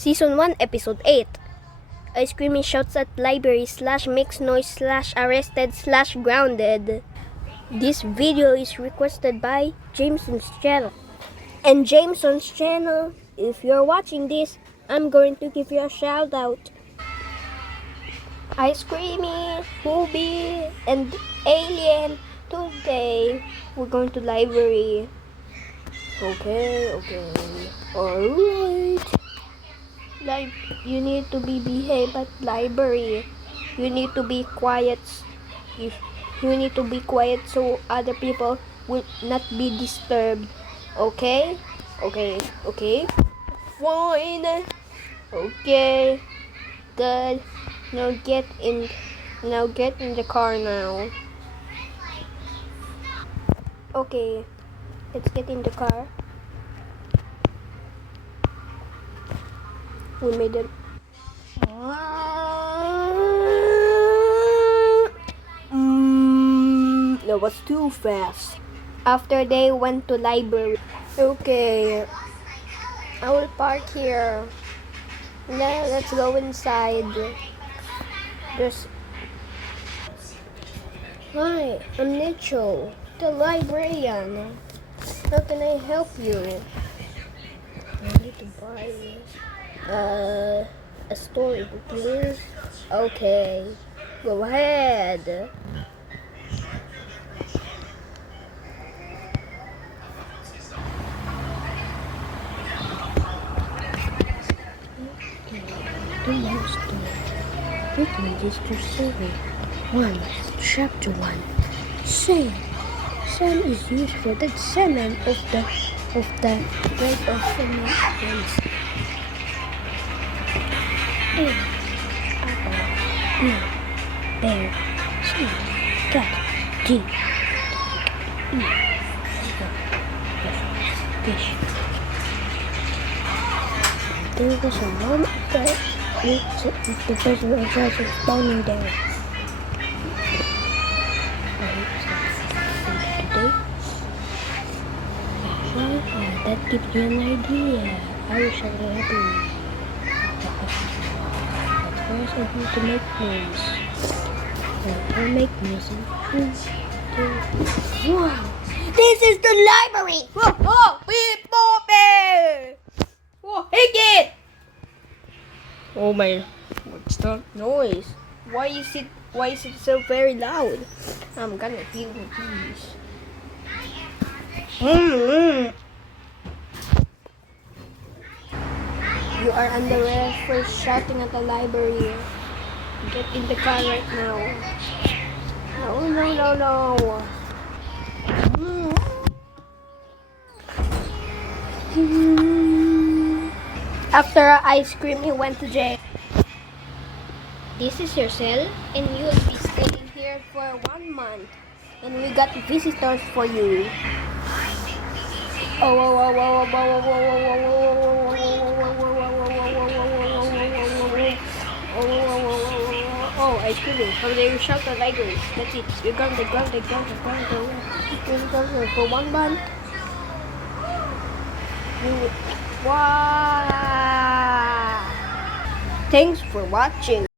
Season 1, Episode 8. Ice Creamy shouts at library / makes noise / arrested / grounded. This video is requested by Jameson's channel. And Jameson's channel, if you're watching this, I'm going to give you a shout out. Ice Creamy, Hubie, and Alien. Today, we're going to library. Okay. Alright. You need to be behave at library. You need to be quiet. You need to be quiet so other people will not be disturbed. Okay? Fine. Okay. Good. Now get in the car now. Okay. Let's get in the car. We made it. That was too fast. After they went to library. Okay. I will park here. Now let's go inside. Hi, I'm Nicho, the librarian. How can I help you? I need to buy a storybook, please. Okay, go ahead. The monster. Written District Survey 1, Chapter 1. Sand. Sand is used for the cement of the bread of cement. Apple, bear, snake, cat, deer, fish. There was a moment that the person in charge of spawning there. That gives you an idea. I wish I could help you. But first I need to make noise. I'll make noise in 3, 2, 1. This is the library! Whoa! Beep! Whoa! Hey kid! Oh my, what's that noise? Why is it so very loud? I'm gonna feel this. You are under arrest for shouting at the library. Get in the car right now. No. After ice cream, he went to jail. This is your cell, and you'll be staying here for 1 month. And we got visitors for you. Oh, ice cream. How dare you shout at library? That's it. You're grounded for 1 month. Wow! Thanks for watching.